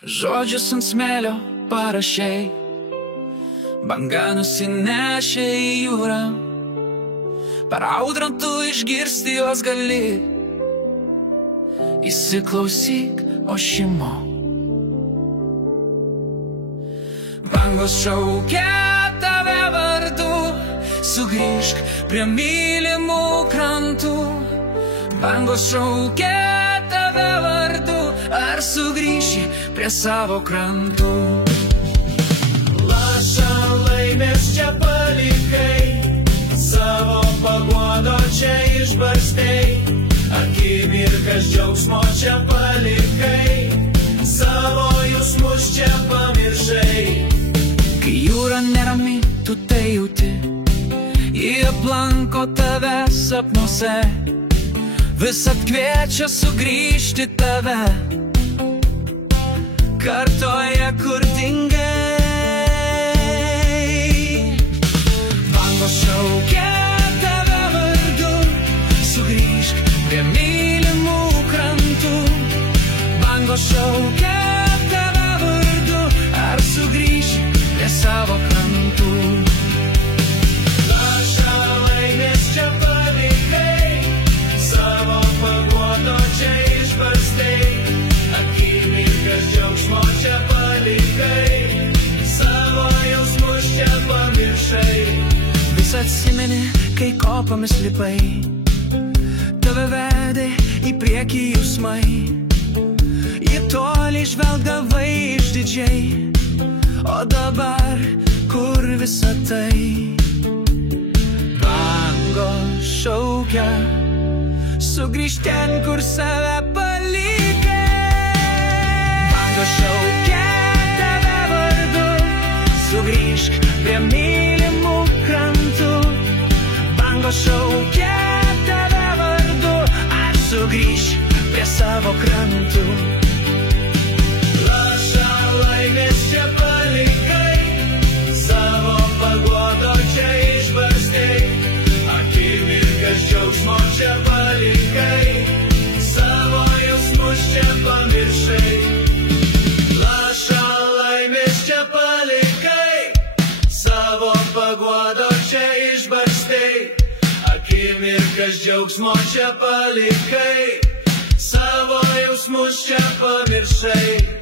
Žodžius ant smėlio parašei, banga nusinešė į jūrą. Per audrą tu išgirsti juos gali, įsiklausyk ošimo. Bangos šaukia tave vardu, sugrįžk prie mylimų krantų. Bangos šaukia tave vardu, ar sugrįši prie savo krantų. Lašą laimės čia palikai, savo paguodo čia išbarstei. Akimirkas džiaugsmo čia palikai, savo jausmus čia pamiršai. Kai jūra nerami, tu tai jauti, ji aplanko tave sapnuose, vis atkviečia sugrįžti tave, kartoja, kur dingai. Bangos šaukia tave vardu, sugrįžk prie mylimų krantų. Bangos šaukia tave vardu, ar sugrįši prie savo krantų. Lašą laimės čia palikai, savo paguodo čia išbarstei. Akimirkas džiaugsmo čia palikai, savo jausmus čia pamiršai. Vis atsimeni, kai kopomis lipai, tave vedė į priekį jausmai. Į tolį žvelgdavai išdidžiai, o dabar kur visa tai? Bangos šaukia, sugrįžk ten, kur save palikai. Bangos šaukia tave vardu, sugrįžk prie mylimų krantų. Bangos šaukia tave vardu, ar sugrįš prie savo krantų. Lašą laimės čia palikai, savo paguodo čia išbarstei. Akimirkas džiaugsmo čia palikai, savo jausmus čia pamiršai. Lašą laimės čia palikai, savo paguodo čia išbarstei. Akimirkas džiaugsmo čia palikai, savo jausmus čia pamiršai.